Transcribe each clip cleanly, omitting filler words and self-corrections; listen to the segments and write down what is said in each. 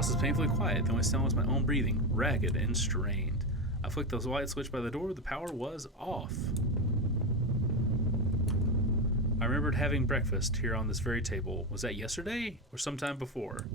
house was painfully quiet. The only sound was my own breathing, ragged and strained. I flicked the light switch by the door. The power was off. I remembered having breakfast here on this very table. Was that yesterday or sometime before?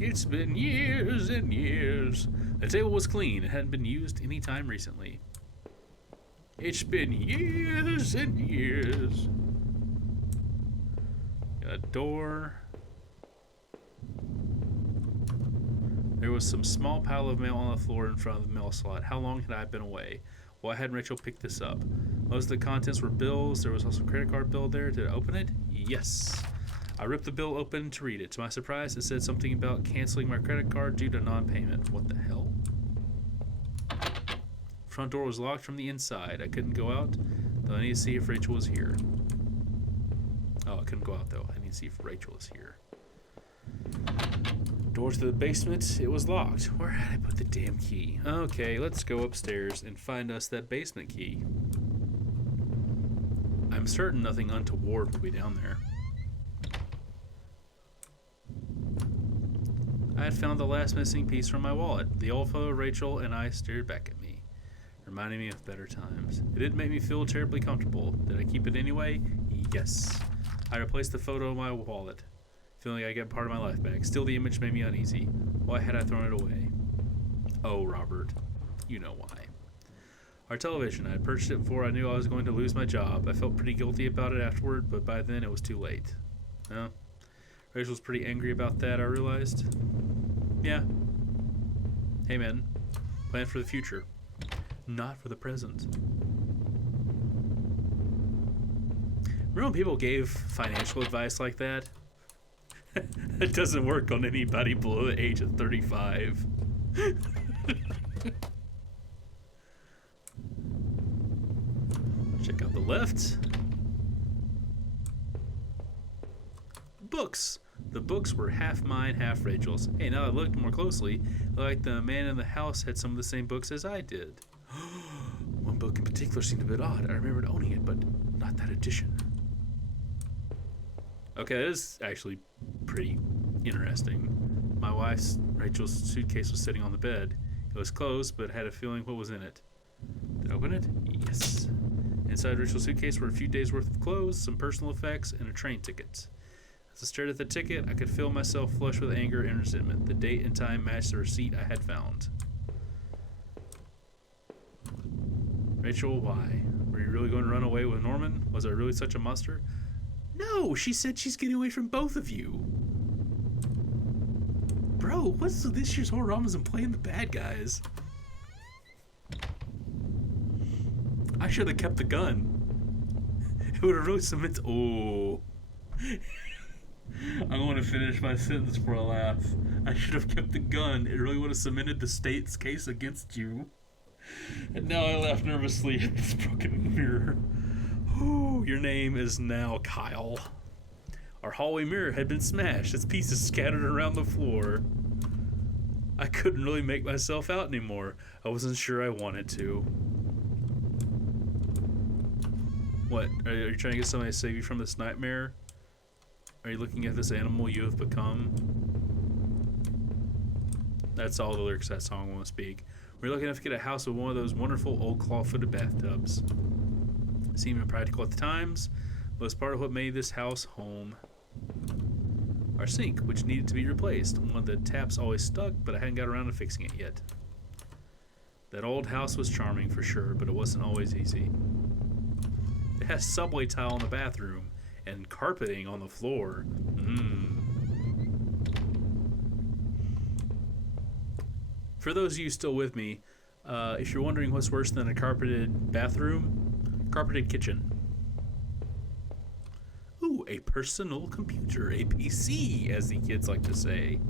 It's been years and years. The table was clean. It hadn't been used any time recently. It's been years and years. Got a door. There was some small pile of mail on the floor in front of the mail slot. How long had I been away? Why hadn't Rachel picked this up? Most of the contents were bills. There was also a credit card bill there. Did I open it? Yes. I ripped the bill open to read it. To my surprise, it said something about canceling my credit card due to non-payment. What the hell? Front door was locked from the inside. I couldn't go out, though I need to see if Rachel was here. Oh, I couldn't go out, though. I need to see if Rachel is here. Door to the basement, it was locked. Where had I put the damn key? Okay, let's go upstairs and find us that basement key. I'm certain nothing untoward will be down there. I had found the last missing piece from my wallet. The old photo of Rachel and I stared back at me, reminding me of better times. It didn't make me feel terribly comfortable. Did I keep it anyway? Yes. I replaced the photo in my wallet, feeling like I get part of my life back. Still, the image made me uneasy. Why had I thrown it away? Oh, Robert, you know why. Our television. I had purchased it before I knew I was going to lose my job. I felt pretty guilty about it afterward, but by then it was too late. No? Rachel was pretty angry about that, I realized. Yeah. Hey, man. Plan for the future. Not for the present. Remember when people gave financial advice like that? It doesn't work on anybody below the age of 35. Check out the left. Books. The books were half mine, half Rachel's. Hey, now I looked more closely, it looked like the man in the house had some of the same books as I did. One book in particular seemed a bit odd. I remembered owning it, but not that edition. Okay, that is actually pretty interesting. My wife's, Rachel's suitcase was sitting on the bed. It was closed, but had a feeling what was in it. Did I open it? Yes. Inside Rachel's suitcase were a few days' worth of clothes, some personal effects, and a train ticket. As I stared at the ticket, I could feel myself flush with anger and resentment. The date and time matched the receipt I had found. Rachel, why? Were you really going to run away with Norman? Was I really such a monster? No, she said she's getting away from both of you. Bro, what's with this year's Horroramas and playing the bad guys? I should have kept the gun. It would have really cemented. Oh. I'm going to finish my sentence before I laugh. I should have kept the gun. It really would have cemented the state's case against you. And now I laugh nervously at this broken mirror. Ooh, your name is now Kyle. Our hallway mirror had been smashed, its pieces scattered around the floor. I couldn't really make myself out anymore. I wasn't sure I wanted to. What? Are you trying to get somebody to save you from this nightmare? Are you looking at this animal you have become? That's all the lyrics of that song won't speak. We're lucky enough to get a house with one of those wonderful old claw-footed bathtubs. It seemed impractical at the times, but was part of what made this house home. Our sink, which needed to be replaced. One of the taps always stuck, but I hadn't got around to fixing it yet. That old house was charming for sure, but it wasn't always easy. It has subway tile in the bathroom and carpeting on the floor. For those of you still with me, if you're wondering what's worse than a carpeted bathroom, carpeted kitchen. Ooh, a personal computer, a PC, as the kids like to say.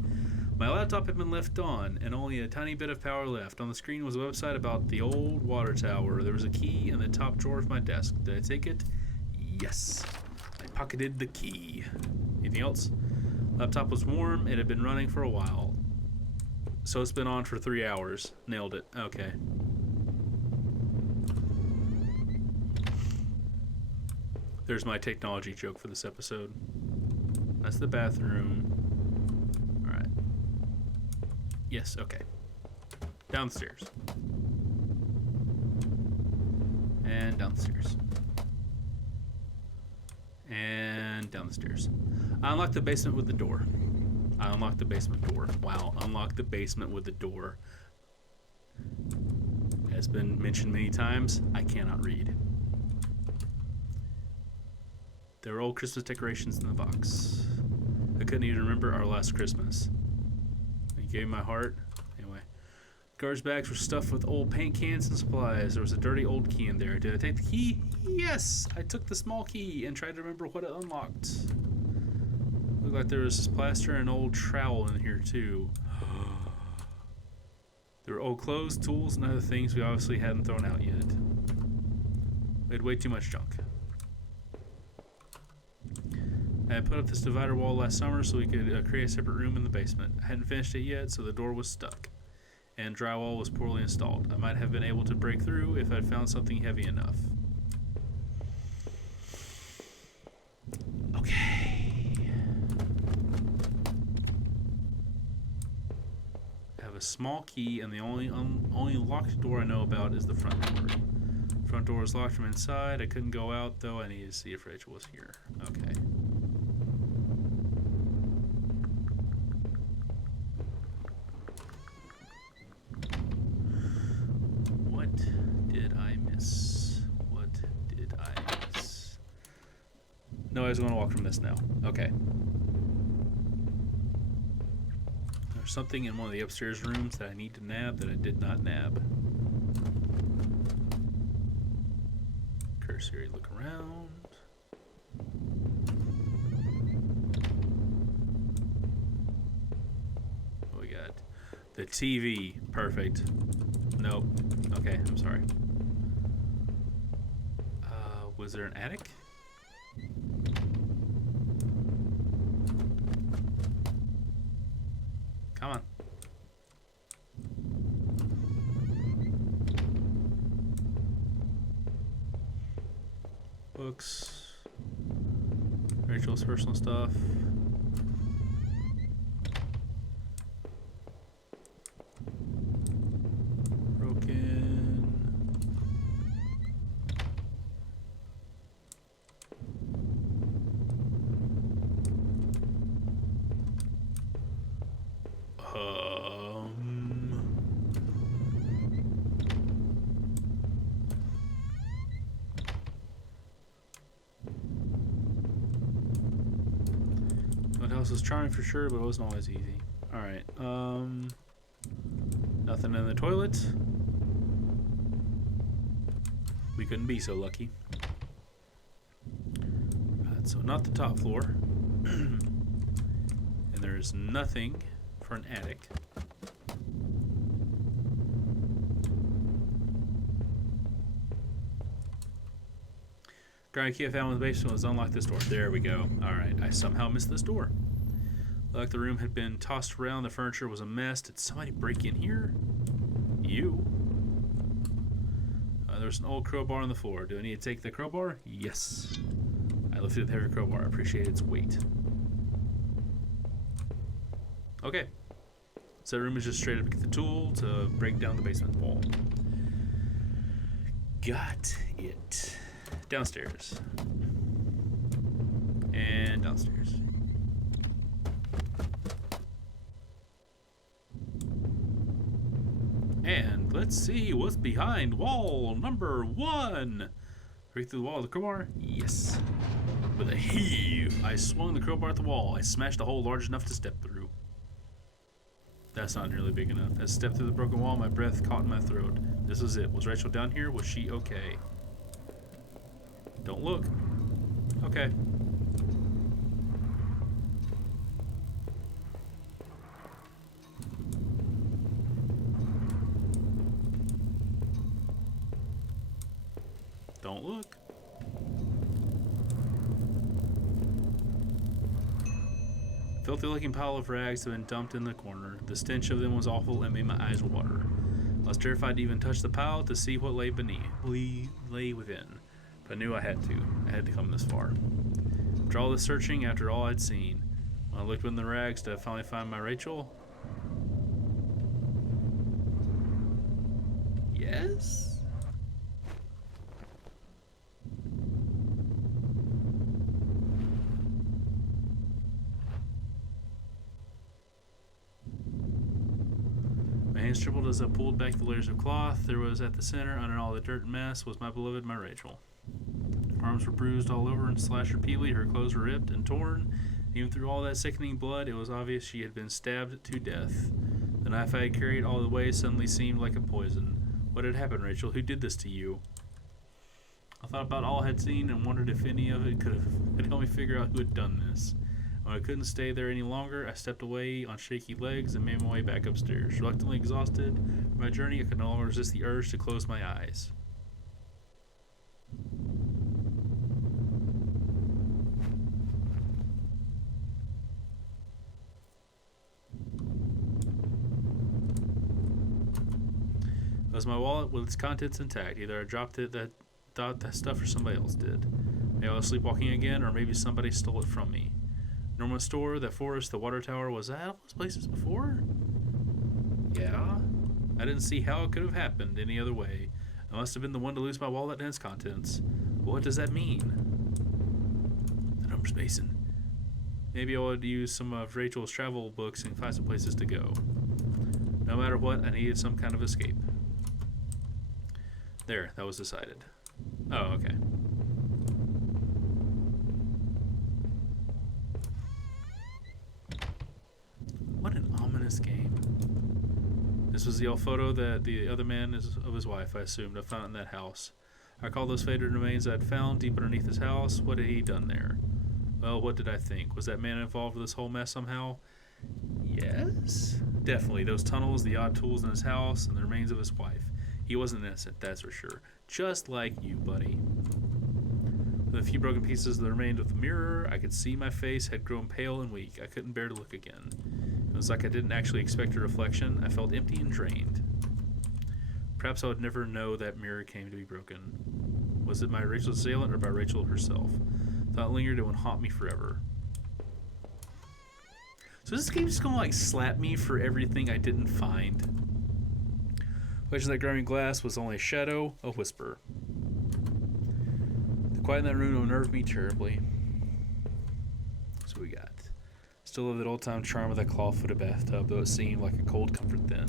My laptop had been left on, and only a tiny bit of power left. On the screen was a website about the old water tower. There was a key in the top drawer of my desk. Did I take it? Yes. I pocketed the key. Anything else? Laptop was warm. It had been running for a while. So it's been on for 3 hours. Nailed it. Okay. There's my technology joke for this episode. That's the bathroom. Alright. Yes, okay. Down the stairs. And down the stairs. And down the stairs. I unlocked the basement with the door. I unlocked the basement door. Wow, unlocked the basement with the door. As been mentioned many times, I cannot read. There were old Christmas decorations in the box. I couldn't even remember our last Christmas. He gave me my heart. Anyway. Garbage bags were stuffed with old paint cans and supplies. There was a dirty old key in there. Did I take the key? Yes! I took the small key and tried to remember what it unlocked. Looked like there was plaster and an old trowel in here too. There were old clothes, tools, and other things we obviously hadn't thrown out yet. We had way too much junk. I had put up this divider wall last summer so we could create a separate room in the basement. I hadn't finished it yet, so the door was stuck. And drywall was poorly installed. I might have been able to break through if I'd found something heavy enough. Okay. I have a small key, and the only locked door I know about is the front door. Front door was locked from inside. I couldn't go out, though. I needed to see if Rachel was here. Okay. What did I miss? What did I miss? No, I was going to walk from this now. Okay. There's something in one of the upstairs rooms that I need to nab that I did not nab. Cursory look around. What we got? The TV. Perfect. Nope. Okay, I'm sorry. Was there an attic? Come on. Books. Rachel's personal stuff. Broken. What else was charming for sure, but it wasn't always easy. Alright, nothing in the toilet. We couldn't be so lucky. Right, so not the top floor. And there's nothing for an attic. Ground key I found in the basement was unlock this door. There we go. Alright, I somehow missed this door. Like the room had been tossed around, the furniture was a mess. Did somebody break in here? You? There's an old crowbar on the floor. Do I need to take the crowbar? Yes. I lifted the heavy crowbar. I appreciate its weight. Okay. So that room is just straight up to get the tool to break down the basement wall. Got it. Downstairs. And downstairs. And let's see what's behind wall number 1. Break through the wall with the crowbar? Yes. With a heave, I swung the crowbar at the wall. I smashed a hole large enough to step through. That's not nearly big enough. As I stepped through the broken wall, my breath caught in my throat. This was it. Was Rachel down here? Was she okay? Don't look. Okay. Don't look. Filthy looking pile of rags had been dumped in the corner. The stench of them was awful and made my eyes water. I was terrified to even touch the pile to see what lay beneath, lay within. But I knew I had to. I had to come this far. After all this searching, after all I'd seen, when I looked in the rags, did I finally find my Rachel? Yes? My hands trembled as I pulled back the layers of cloth. There was at the center, under all the dirt and mess, was my beloved, my Rachel. Her arms were bruised all over and slashed repeatedly. Her clothes were ripped and torn. Even through all that sickening blood, it was obvious she had been stabbed to death. The knife I had carried all the way suddenly seemed like a poison. What had happened, Rachel? Who did this to you? I thought about all I had seen and wondered if any of it could helped me figure out who had done this. When I couldn't stay there any longer, I stepped away on shaky legs and made my way back upstairs. Reluctantly exhausted from my journey, I could no longer resist the urge to close my eyes. It was my wallet with its contents intact. Either I dropped it, thought that stuff, or somebody else did. Maybe I was sleepwalking again, or maybe somebody stole it from me. Norma store, that forest, the water tower, was that all those places before? Yeah. I didn't see how it could have happened any other way. I must have been the one to lose my wallet and its contents. But what does that mean? The numbers, Mason. Maybe I would use some of Rachel's travel books and find some places to go. No matter what, I needed some kind of escape. There, that was decided. Oh, okay. What an ominous game. This was the old photo that the other man is of his wife, I assumed. I found it in that house. I called those faded remains I'd found deep underneath his house. What had he done there? Well, what did I think? Was that man involved with this whole mess somehow? Yes? Definitely. Those tunnels, the odd tools in his house, and the remains of his wife. He wasn't innocent, that's for sure. Just like you, buddy. With a few broken pieces that remained of the mirror, I could see my face had grown pale and weak. I couldn't bear to look again. It was like I didn't actually expect a reflection. I felt empty and drained. Perhaps I would never know that mirror came to be broken. Was it by Rachel's assailant or by Rachel herself? Thought lingered, it would haunt me forever. So this game just gonna like slap me for everything I didn't find. Which that grimy glass was only a shadow, a whisper. The quiet in that room unnerved me terribly. So we got. Still love that old-time charm of that claw-footed bathtub, though it seemed like a cold comfort then.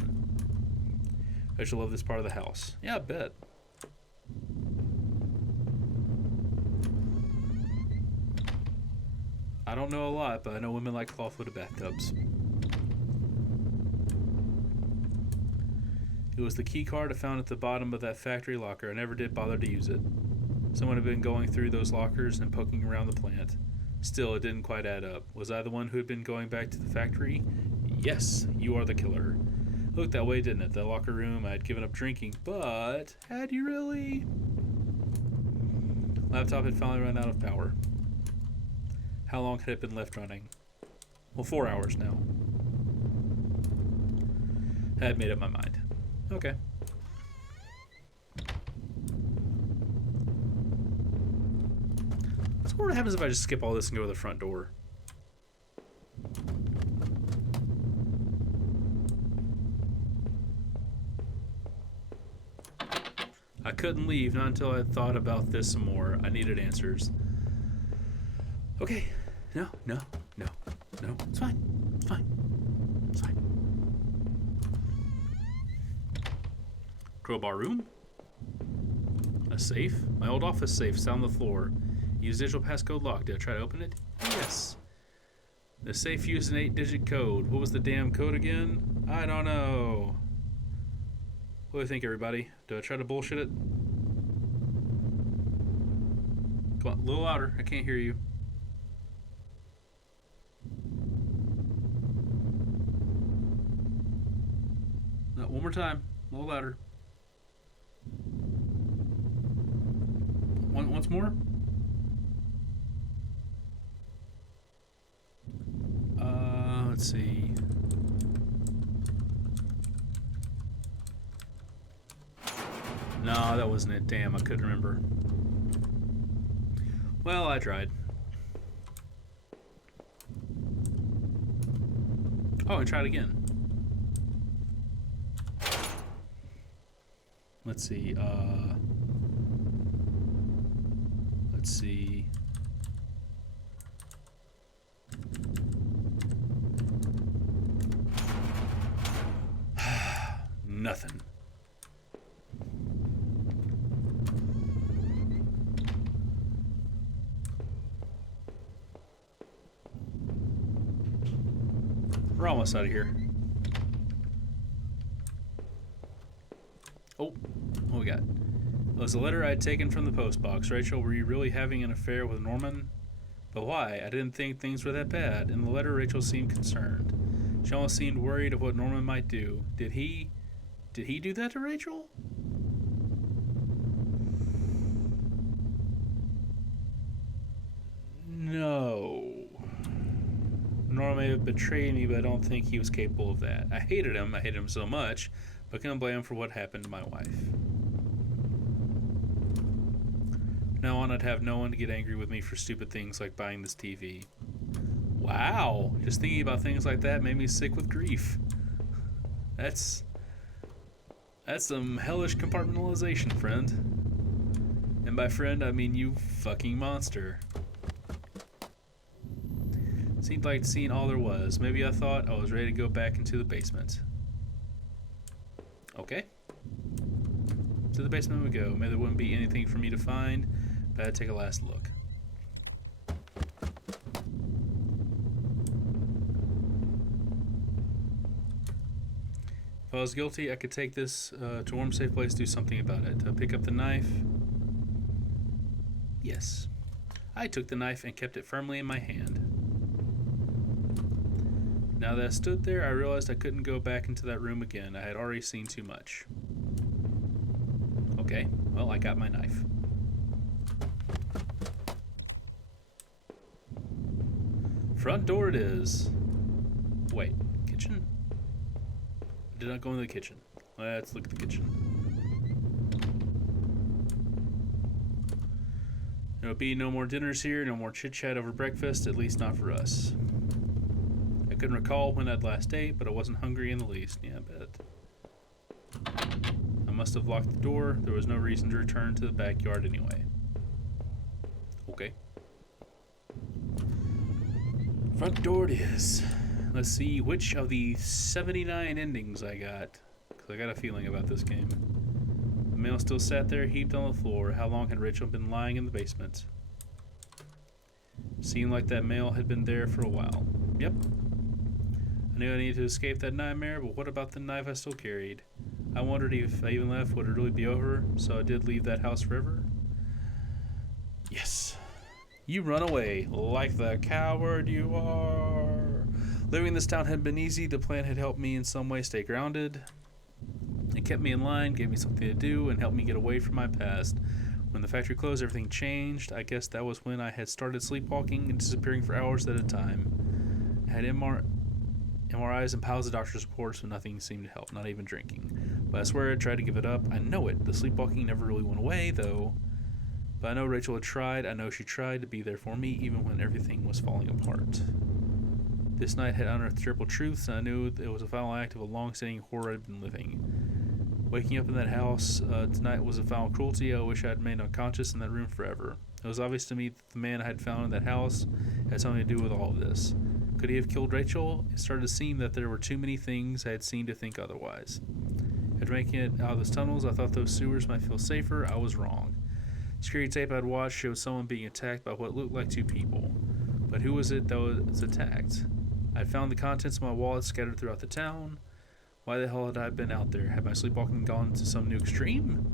I should love this part of the house. Yeah, I bet. I don't know a lot, but I know women like claw-footed bathtubs. It was the key card I found at the bottom of that factory locker. I never did bother to use it. Someone had been going through those lockers and poking around the plant. Still, it didn't quite add up. Was I the one who had been going back to the factory? Yes, you are the killer. It looked that way, didn't it? That locker room, I had given up drinking, but had you really? Laptop had finally run out of power. How long had it been left running? Well, 4 hours now. I had made up my mind. Okay. So what happens if I just skip all this and go to the front door? I couldn't leave, not until I had thought about this some more. I needed answers. Okay. No. It's fine. It's fine. It's fine. Crowbar room. A safe. My old office safe sat on the floor. Use digital passcode lock. Did I try to open it? Yes. The safe used an 8-digit code. What was the damn code again? I don't know. What do you think, everybody? Do I try to bullshit it? Come on, a little louder. I can't hear you. No, one more time. A little louder. Once more. Let's see. No, that wasn't it. Damn, I couldn't remember. Well, I tried. Oh, and tried again. Let's see. Let's see. Nothing. We're almost out of here. Oh, what we got? It was a letter I had taken from the post box. Rachel, were you really having an affair with Norman? But why? I didn't think things were that bad. In the letter, Rachel seemed concerned. She almost seemed worried of what Norman might do. Did he do that to Rachel? No. Norman may have betrayed me, but I don't think he was capable of that. I hated him so much, but couldn't blame him for what happened to my wife. From now on, I'd have no one to get angry with me for stupid things like buying this TV. Wow, just thinking about things like that made me sick with grief. That's some hellish compartmentalization, friend. And by friend, I mean you fucking monster. Seemed like seeing all there was. Maybe I thought I was ready to go back into the basement. Okay. To the basement we go. Maybe there wouldn't be anything for me to find, but I'd take a last look. If I was guilty, I could take this to a warm, safe place, do something about it. Pick up the knife. Yes. I took the knife and kept it firmly in my hand. Now that I stood there, I realized I couldn't go back into that room again. I had already seen too much. Okay, well, I got my knife. Front door it is. Wait, kitchen? Did not go into the kitchen. Let's look at the kitchen. There will be no more dinners here, no more chit-chat over breakfast, at least not for us. I couldn't recall when I'd last ate, but I wasn't hungry in the least. Yeah, I bet. I must have locked the door. There was no reason to return to the backyard anyway. Okay. Front door it is. Let's see which of the 79 endings I got. Because I got a feeling about this game. The mail still sat there, heaped on the floor. How long had Rachel been lying in the basement? Seemed like that mail had been there for a while. Yep. I knew I needed to escape that nightmare, but what about the knife I still carried? I wondered if I even left, would it really be over? So I did leave that house forever? Yes. You run away, like the coward you are. Living in this town had been easy. The plan had helped me in some way stay grounded. It kept me in line, gave me something to do, and helped me get away from my past. When the factory closed, everything changed. I guess that was when I had started sleepwalking and disappearing for hours at a time. I had MRIs and piles of doctor's reports, but nothing seemed to help, not even drinking. But I swear I tried to give it up. I know it. The sleepwalking never really went away, though. But I know Rachel had tried. I know she tried to be there for me, even when everything was falling apart. This night had unearthed terrible truths, and I knew it was a final act of a long-standing horror I'd been living. Waking up in that house tonight was a final cruelty. I wish I had remained unconscious in that room forever. It was obvious to me that the man I had found in that house had something to do with all of this. Could he have killed Rachel? It started to seem that there were too many things I had seen to think otherwise. After making it out of those tunnels, I thought those sewers might feel safer. I was wrong. Security tape I'd watched showed someone being attacked by what looked like two people. But who was it that was attacked? I'd found the contents of my wallet scattered throughout the town. Why the hell had I been out there? Had my sleepwalking gone to some new extreme?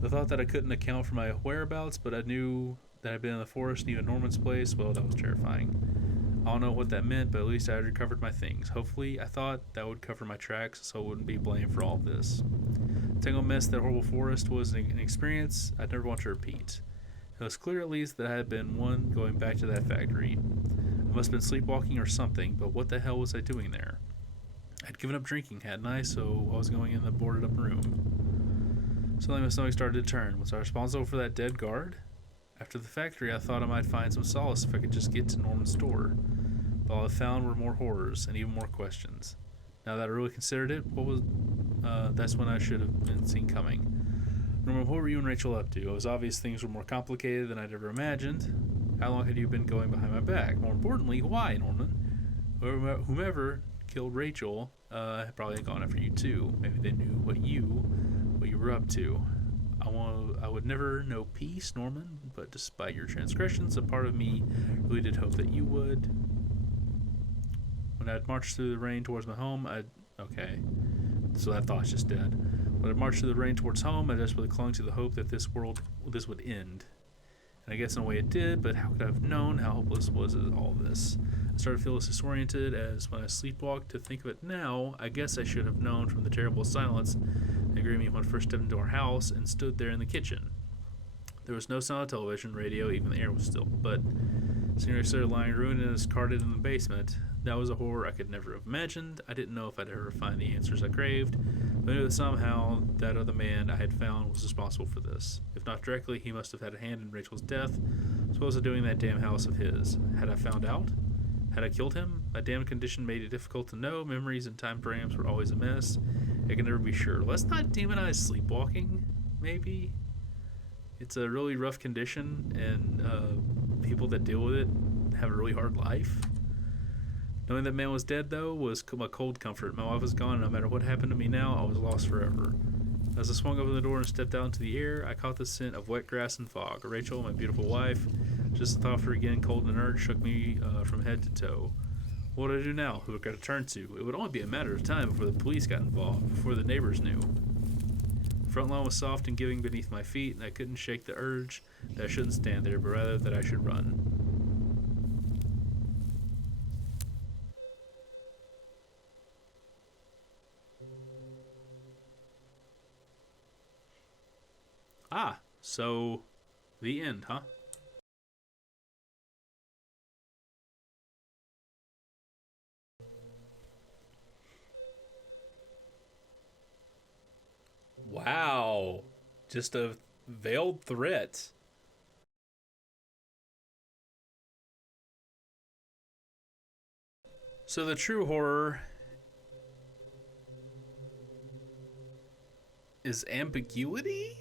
The thought that I couldn't account for my whereabouts, but I knew that I'd been in the forest near Norman's place, well, that was terrifying. I don't know what that meant, but at least I had recovered my things. Hopefully, I thought that would cover my tracks, so I wouldn't be blamed for all of this. Tangle mist, that horrible forest, was an experience I'd never want to repeat. It was clear at least that I had been one going back to that factory. I must have been sleepwalking or something, but what the hell was I doing there? I'd given up drinking, hadn't I? So I was going in the boarded up room. Suddenly my stomach started to turn. Was I responsible for that dead guard? After the factory, I thought I might find some solace if I could just get to Norman's store. But all I found were more horrors and even more questions. Now that I really considered it, that's when I should have been seen coming. Norman, what were you and Rachel up to? It was obvious things were more complicated than I'd ever imagined. How long had you been going behind my back? More importantly, why, Norman? Whomever killed Rachel had probably gone after you too. Maybe they knew what you were up to. I would never know peace, Norman, but despite your transgressions, a part of me really did hope that you would. When I'd marched through the rain towards my home, okay, so that thought's just dead. When I marched through the rain towards home, I desperately clung to the hope that this would end. And I guess in a way it did, but how could I have known how hopeless was it, all this? I started to feel as disoriented as when I sleepwalked. To think of it now, I guess I should have known from the terrible silence that greeted me when I first stepped into our house and stood there in the kitchen. There was no sound of television, radio, even the air was still. But seeing Sir lying ruined and discarded in the basement, that was a horror I could never have imagined. I didn't know if I'd ever find the answers I craved, but I knew that somehow that other man I had found was responsible for this. If not directly, he must have had a hand in Rachel's death, as well as doing that damn house of his. Had I found out? Had I killed him? My damned condition made it difficult to know. Memories and time frames were always a mess. I can never be sure. Let's not demonize sleepwalking, maybe. It's a really rough condition, and people that deal with it have a really hard life. Knowing that man was dead, though, was a cold comfort. My wife was gone, and no matter what happened to me now, I was lost forever. As I swung open the door and stepped out into the air, I caught the scent of wet grass and fog. Rachel, my beautiful wife, just the thought of her again, cold and inert, shook me from head to toe. What would I do now? Who would I turn to? It would only be a matter of time before the police got involved, before the neighbors knew. The front lawn was soft and giving beneath my feet, and I couldn't shake the urge that I shouldn't stand there, but rather that I should run. Ah, so the end, huh? Wow. Just a veiled threat. So the true horror is ambiguity?